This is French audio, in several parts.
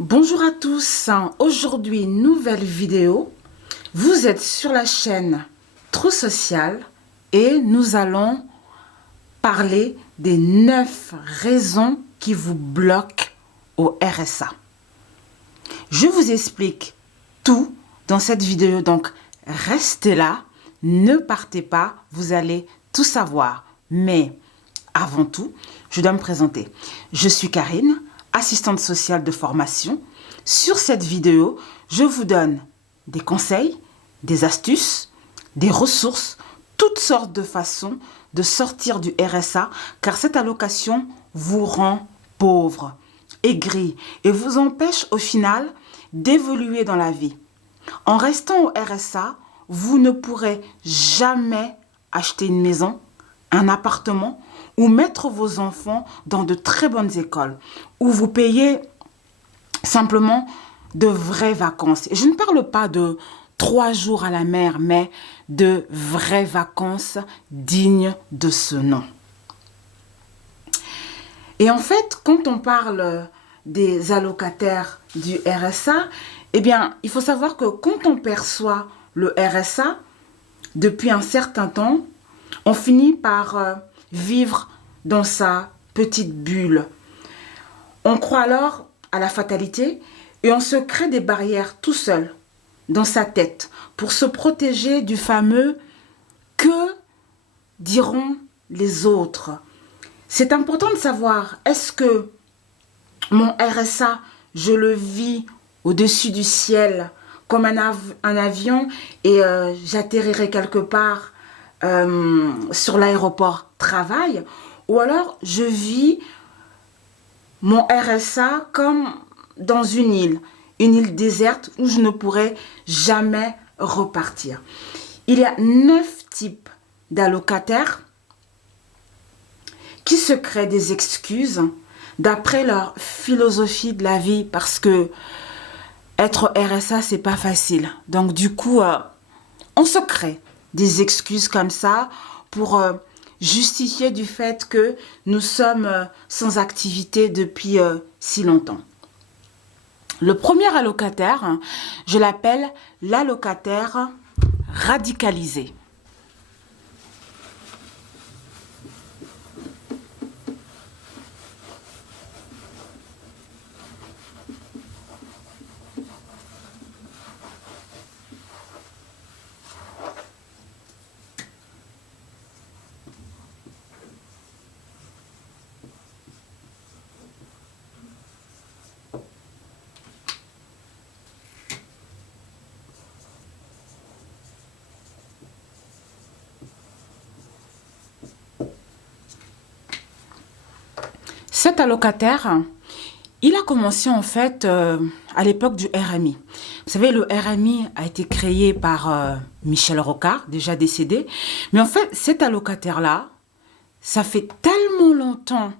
Bonjour à tous, aujourd'hui nouvelle vidéo. Vous êtes sur la chaîne Trou Social et nous allons parler des 9 raisons qui vous bloquent au RSA. Je vous explique tout dans cette vidéo, donc restez là, ne partez pas, vous allez tout savoir. Mais avant tout, je dois me présenter. Je suis Karine, assistante sociale de formation. Sur cette vidéo, je vous donne des conseils, des astuces, des ressources, toutes sortes de façons de sortir du RSA, car cette allocation vous rend pauvre, aigri et vous empêche au final d'évoluer dans la vie. En restant au RSA, vous ne pourrez jamais acheter une maison, un appartement ou mettre vos enfants dans de très bonnes écoles où vous payez simplement de vraies vacances. Et je ne parle pas de 3 jours à la mer, mais de vraies vacances dignes de ce nom. Et en fait, quand on parle des allocataires du RSA, eh bien, il faut savoir que quand on perçoit le RSA, depuis un certain temps, on finit par vivre dans sa petite bulle. On croit alors à la fatalité et on se crée des barrières tout seul dans sa tête pour se protéger du fameux « que diront les autres ». C'est important de savoir, est-ce que mon RSA, je le vis au-dessus du ciel comme un avion et j'atterrirai quelque part sur l'aéroport travail, ou alors je vis mon RSA comme dans une île déserte où je ne pourrai jamais repartir. Il y a 9 types d'allocataires qui se créent des excuses d'après leur philosophie de la vie, parce que être RSA, c'est pas facile. Donc du coup, on se crée des excuses comme ça pour justifier du fait que nous sommes sans activité depuis si longtemps. Le premier allocataire, je l'appelle l'allocataire radicalisé. Cet allocataire, il a commencé en fait à l'époque du RMI. Vous savez, le RMI a été créé par Michel Rocard, déjà décédé. Mais en fait, cet allocataire-là, ça fait tellement longtemps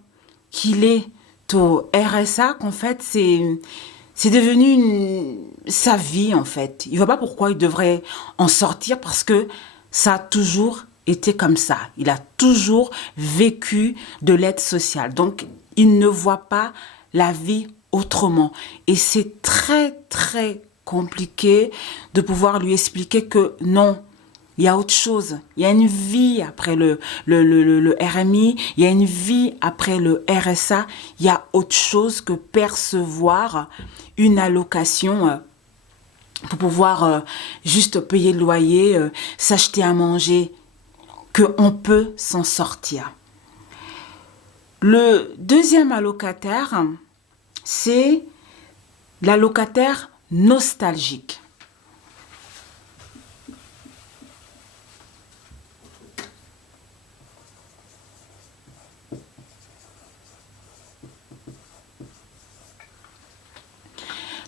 qu'il est au RSA qu'en fait, c'est devenu sa vie en fait. Il ne voit pas pourquoi il devrait en sortir, parce que ça a toujours été comme ça. Il a toujours vécu de l'aide sociale. Donc, il ne voit pas la vie autrement. Et c'est très, très compliqué de pouvoir lui expliquer que non, il y a autre chose. Il y a une vie après le RMI, il y a une vie après le RSA. Il y a autre chose que percevoir une allocation pour pouvoir juste payer le loyer, s'acheter à manger, qu'on peut s'en sortir. Le deuxième allocataire, c'est l'allocataire nostalgique.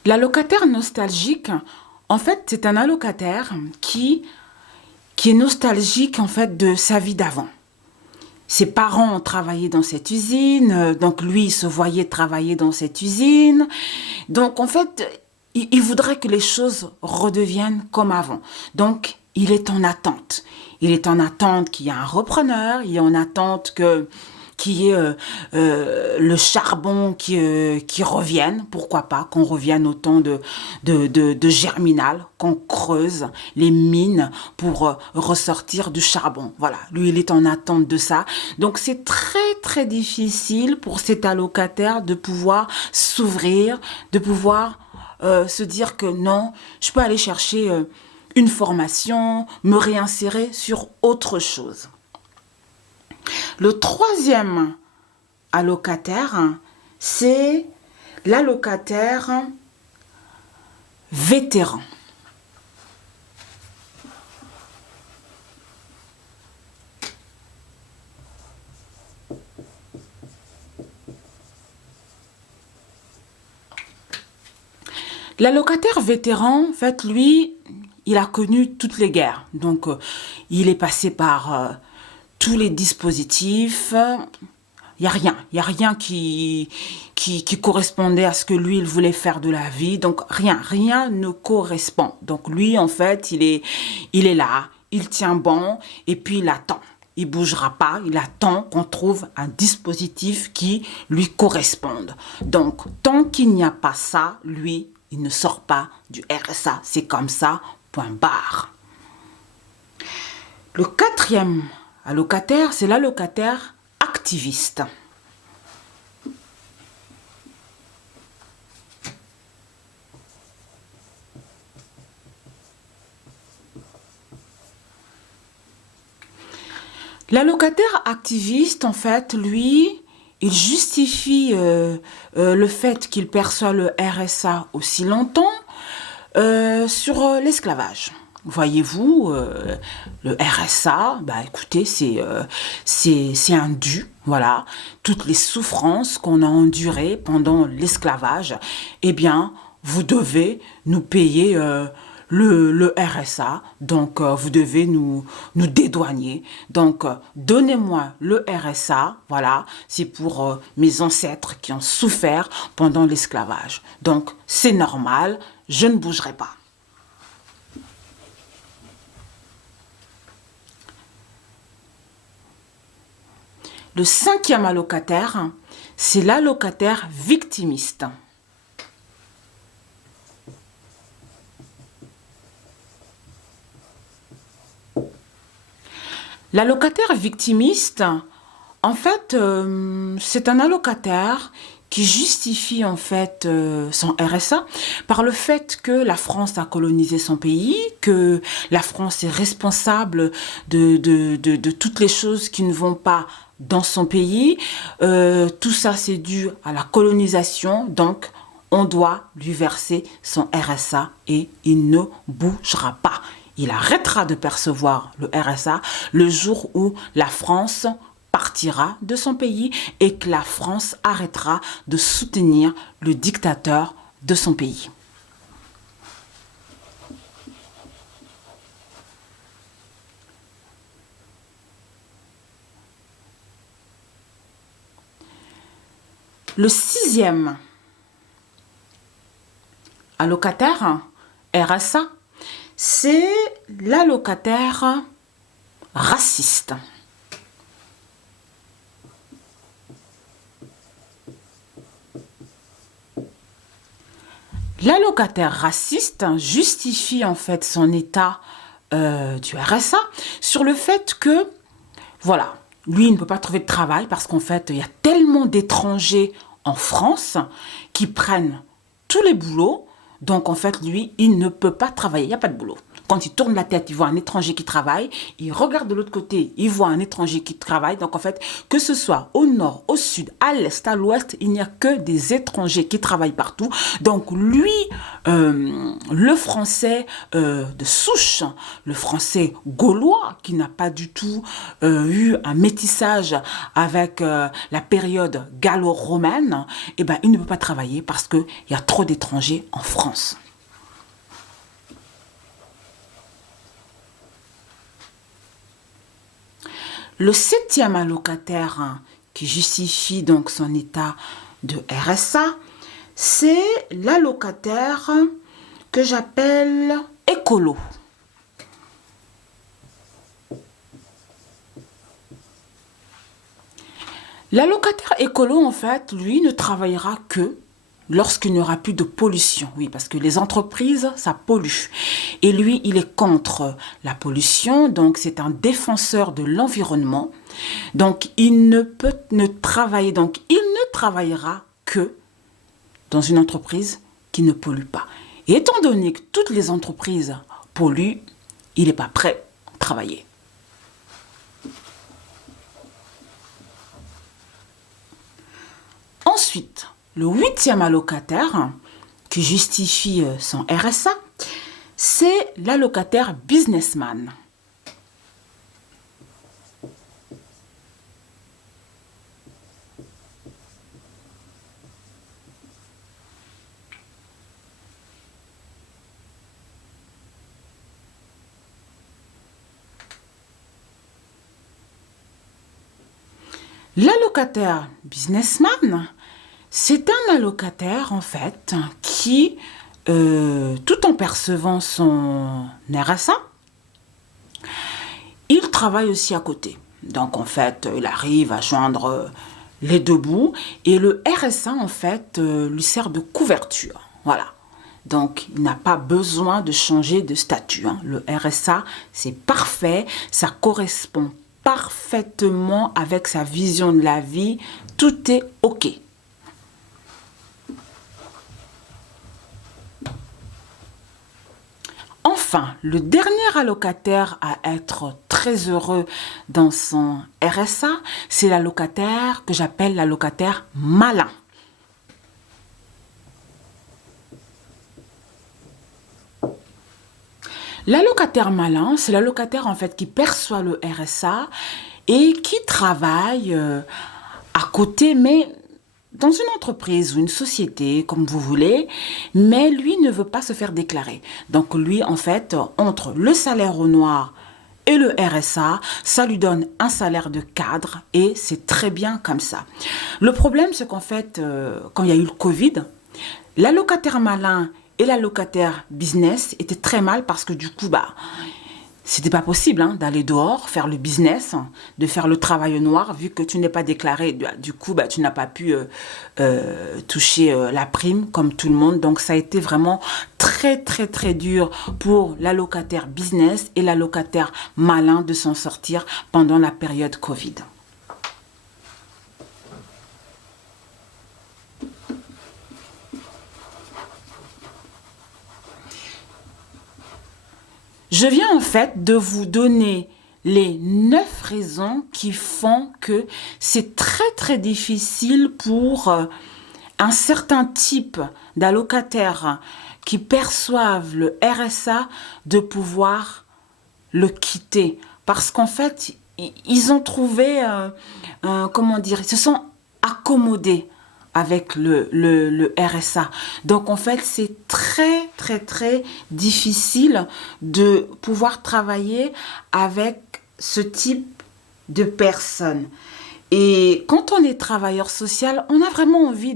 L'allocataire nostalgique, en fait, c'est un allocataire qui est nostalgique en fait de sa vie d'avant. Ses parents ont travaillé dans cette usine, donc lui, il se voyait travailler dans cette usine. Donc, en fait, il voudrait que les choses redeviennent comme avant. Donc, il est en attente. Il est en attente qu'il y ait un repreneur, il est en attente qui est le charbon qui revienne, pourquoi pas, qu'on revienne au temps de Germinal, qu'on creuse les mines pour ressortir du charbon. Voilà, lui, il est en attente de ça. Donc, c'est très difficile pour cet allocataire de pouvoir s'ouvrir, de pouvoir se dire que non, je peux aller chercher une formation, me réinsérer sur autre chose. Le troisième allocataire, c'est l'allocataire vétéran. L'allocataire vétéran, en fait, lui, il a connu toutes les guerres. Donc, il est passé par tous les dispositifs. Il n'y a rien qui correspondait à ce que lui, il voulait faire de la vie. Donc, rien ne correspond. Donc, lui, en fait, il est là, il tient bon et puis il attend. Il bougera pas, il attend qu'on trouve un dispositif qui lui corresponde. Donc, tant qu'il n'y a pas ça, lui, il ne sort pas du RSA. C'est comme ça, point barre. Le quatrième allocataire, c'est l'allocataire activiste. L'allocataire activiste, en fait, lui, il justifie le fait qu'il perçoit le RSA aussi longtemps sur l'esclavage. Voyez-vous, le RSA, bah écoutez, c'est un dû, voilà. Toutes les souffrances qu'on a endurées pendant l'esclavage, eh bien, vous devez nous payer le RSA, donc vous devez nous dédouaner. Donc, donnez-moi le RSA, voilà, c'est pour mes ancêtres qui ont souffert pendant l'esclavage. Donc, c'est normal, je ne bougerai pas. Le cinquième allocataire, c'est l'allocataire victimiste. L'allocataire victimiste, en fait, c'est un allocataire qui justifie en fait son RSA par le fait que la France a colonisé son pays, que la France est responsable de toutes les choses qui ne vont pas dans son pays. Tout ça, c'est dû à la colonisation, donc on doit lui verser son RSA et il ne bougera pas. Il arrêtera de percevoir le RSA le jour où la France partira de son pays et que la France arrêtera de soutenir le dictateur de son pays. Le sixième allocataire RSA, c'est l'allocataire raciste. L'allocataire raciste justifie en fait son état du RSA sur le fait que, voilà, lui il ne peut pas trouver de travail parce qu'en fait il y a tellement d'étrangers en France qui prennent tous les boulots. Donc, en fait, lui, il ne peut pas travailler. Il n'y a pas de boulot. Quand il tourne la tête, il voit un étranger qui travaille. Il regarde de l'autre côté, il voit un étranger qui travaille. Donc, en fait, que ce soit au nord, au sud, à l'est, à l'ouest, il n'y a que des étrangers qui travaillent partout. Donc, lui, le français de souche, le français gaulois, qui n'a pas du tout eu un métissage avec la période gallo-romaine, eh ben, il ne peut pas travailler parce qu'il y a trop d'étrangers en France. Le septième allocataire qui justifie donc son état de RSA, c'est l'allocataire que j'appelle écolo. L'allocataire écolo, en fait, lui, ne travaillera que lorsqu'il n'y aura plus de pollution. Oui, parce que les entreprises, ça pollue. Et lui, il est contre la pollution, donc c'est un défenseur de l'environnement. Donc, il ne peut ne travailler, donc il ne travaillera que dans une entreprise qui ne pollue pas. Et étant donné que toutes les entreprises polluent, il n'est pas prêt à travailler. Ensuite, le 8e allocataire qui justifie son RSA, c'est l'allocataire businessman. L'allocataire businessman, c'est un allocataire en fait qui, tout en percevant son RSA, il travaille aussi à côté. Donc en fait, il arrive à joindre les deux bouts et le RSA en fait lui sert de couverture. Voilà. Donc, il n'a pas besoin de changer de statut. Hein. Le RSA, c'est parfait, ça correspond parfaitement avec sa vision de la vie, tout est OK. Enfin, le dernier allocataire à être très heureux dans son RSA, c'est l'allocataire que j'appelle l'allocataire malin. L'allocataire malin, c'est l'allocataire en fait qui perçoit le RSA et qui travaille à côté, mais dans une entreprise ou une société, comme vous voulez, mais lui ne veut pas se faire déclarer. Donc lui, en fait, entre le salaire au noir et le RSA, ça lui donne un salaire de cadre et c'est très bien comme ça. Le problème, c'est qu'en fait, quand il y a eu le Covid, l'allocataire malin et l'allocataire business étaient très mal parce que du coup, c'était pas possible hein, d'aller dehors, faire le business, de faire le travail au noir, vu que tu n'es pas déclaré. Du coup, tu n'as pas pu toucher la prime comme tout le monde. Donc, ça a été vraiment très, très, très dur pour l'allocataire business et l'allocataire malin de s'en sortir pendant la période Covid. Je viens en fait de vous donner les 9 raisons qui font que c'est très très difficile pour un certain type d'allocataires qui perçoivent le RSA de pouvoir le quitter. Parce qu'en fait, ils ont trouvé, comment dire, ils se sont accommodés avec le RSA. Donc, en fait, c'est très, très, très difficile de pouvoir travailler avec ce type de personnes. Et quand on est travailleur social, on a vraiment envie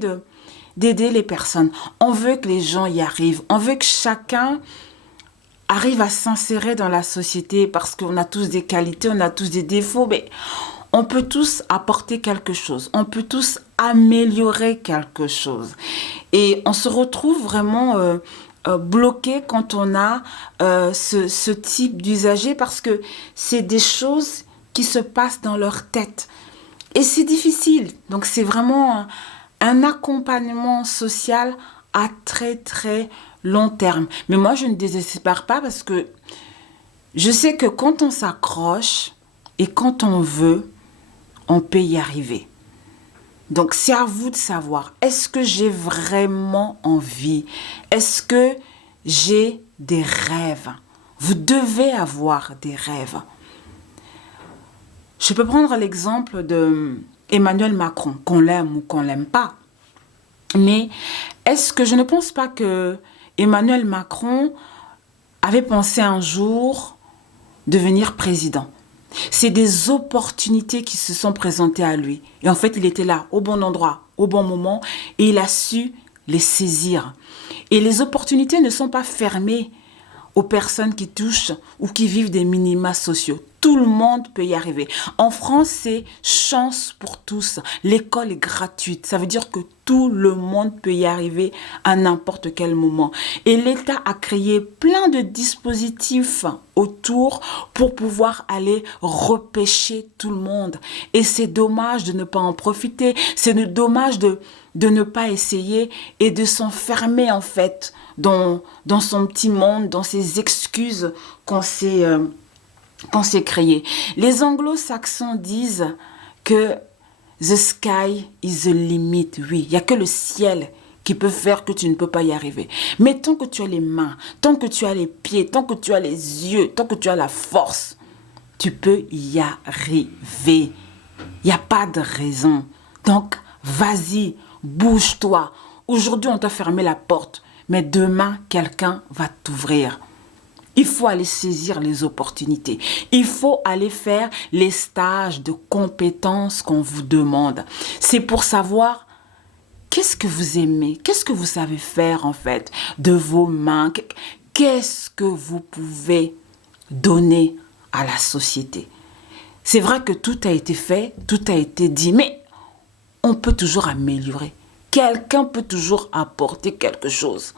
d'aider les personnes. On veut que les gens y arrivent. On veut que chacun arrive à s'insérer dans la société parce qu'on a tous des qualités, on a tous des défauts, mais on peut tous apporter quelque chose, on peut tous améliorer quelque chose. Et on se retrouve vraiment bloqué quand on a ce type d'usager parce que c'est des choses qui se passent dans leur tête. Et c'est difficile. Donc c'est vraiment un accompagnement social à très très long terme. Mais moi je ne désespère pas parce que je sais que quand on s'accroche et quand on veut, on peut y arriver. Donc, c'est à vous de savoir, est-ce que j'ai vraiment envie? Est-ce que j'ai des rêves? Vous devez avoir des rêves. Je peux prendre l'exemple de Emmanuel Macron, qu'on l'aime ou qu'on l'aime pas. Mais est-ce que je ne pense pas que Emmanuel Macron avait pensé un jour devenir président? C'est des opportunités qui se sont présentées à lui. Et en fait, il était là, au bon endroit, au bon moment, et il a su les saisir. Et les opportunités ne sont pas fermées aux personnes qui touchent ou qui vivent des minima sociaux. Tout le monde peut y arriver. En France, c'est chance pour tous. L'école est gratuite. Ça veut dire que tout le monde peut y arriver à n'importe quel moment. Et l'État a créé plein de dispositifs autour pour pouvoir aller repêcher tout le monde. Et c'est dommage de ne pas en profiter. C'est dommage de ne pas essayer et de s'enfermer en fait dans son petit monde, dans ses excuses qu'on s'est créé. Les anglo-saxons disent que the sky is the limit. Oui, il n'y a que le ciel qui peut faire que tu ne peux pas y arriver. Mais tant que tu as les mains, tant que tu as les pieds, tant que tu as les yeux, tant que tu as la force, tu peux y arriver. Il n'y a pas de raison. Donc, vas-y, bouge-toi. Aujourd'hui, on t'a fermé la porte, mais demain, quelqu'un va t'ouvrir. Il faut aller saisir les opportunités. Il faut aller faire les stages de compétences qu'on vous demande. C'est pour savoir qu'est-ce que vous aimez, qu'est-ce que vous savez faire en fait de vos mains, qu'est-ce que vous pouvez donner à la société. C'est vrai que tout a été fait, tout a été dit, mais on peut toujours améliorer. Quelqu'un peut toujours apporter quelque chose.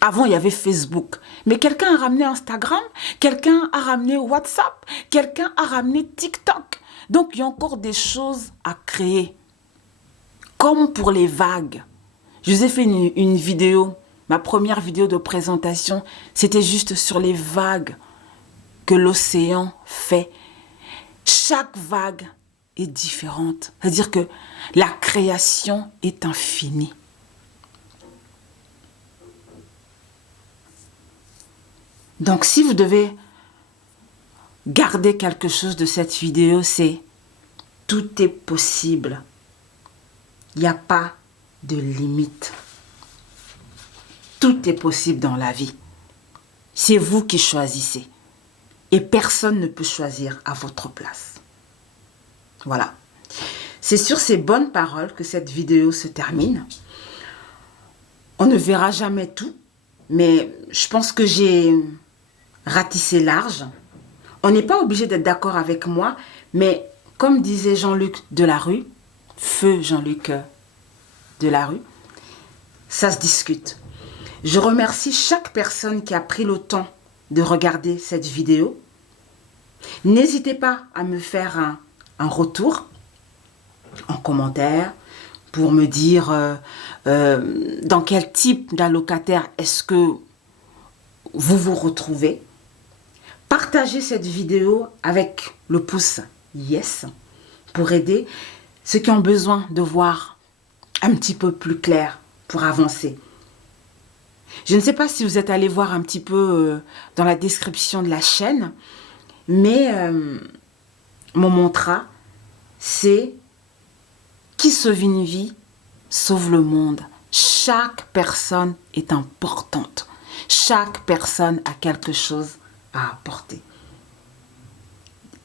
Avant, il y avait Facebook. Mais quelqu'un a ramené Instagram, quelqu'un a ramené WhatsApp, quelqu'un a ramené TikTok. Donc, il y a encore des choses à créer. Comme pour les vagues. Je vous ai fait une vidéo, ma première vidéo de présentation, c'était juste sur les vagues que l'océan fait. Chaque vague est différente. C'est-à-dire que la création est infinie. Donc, si vous devez garder quelque chose de cette vidéo, c'est tout est possible. Il n'y a pas de limite. Tout est possible dans la vie. C'est vous qui choisissez. Et personne ne peut choisir à votre place. Voilà. C'est sur ces bonnes paroles que cette vidéo se termine. On ne verra jamais tout, mais je pense que j'ai ratissé large. On n'est pas obligé d'être d'accord avec moi, mais comme disait Jean-Luc Delarue, feu Jean-Luc Delarue, ça se discute. Je remercie chaque personne qui a pris le temps de regarder cette vidéo. N'hésitez pas à me faire un retour en commentaire pour me dire dans quel type d'allocataire est-ce que vous vous retrouvez. Partagez cette vidéo avec le pouce yes pour aider ceux qui ont besoin de voir un petit peu plus clair pour avancer. Je ne sais pas si vous êtes allé voir un petit peu dans la description de la chaîne, mais mon mantra, c'est qui sauve une vie, sauve le monde. Chaque personne est importante. Chaque personne a quelque chose à apporter.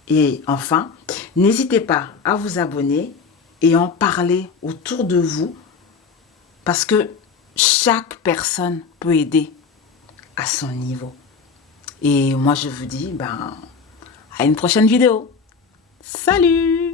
Et enfin, n'hésitez pas à vous abonner et en parler autour de vous parce que chaque personne peut aider à son niveau. Et moi, je vous dis, à une prochaine vidéo. Salut!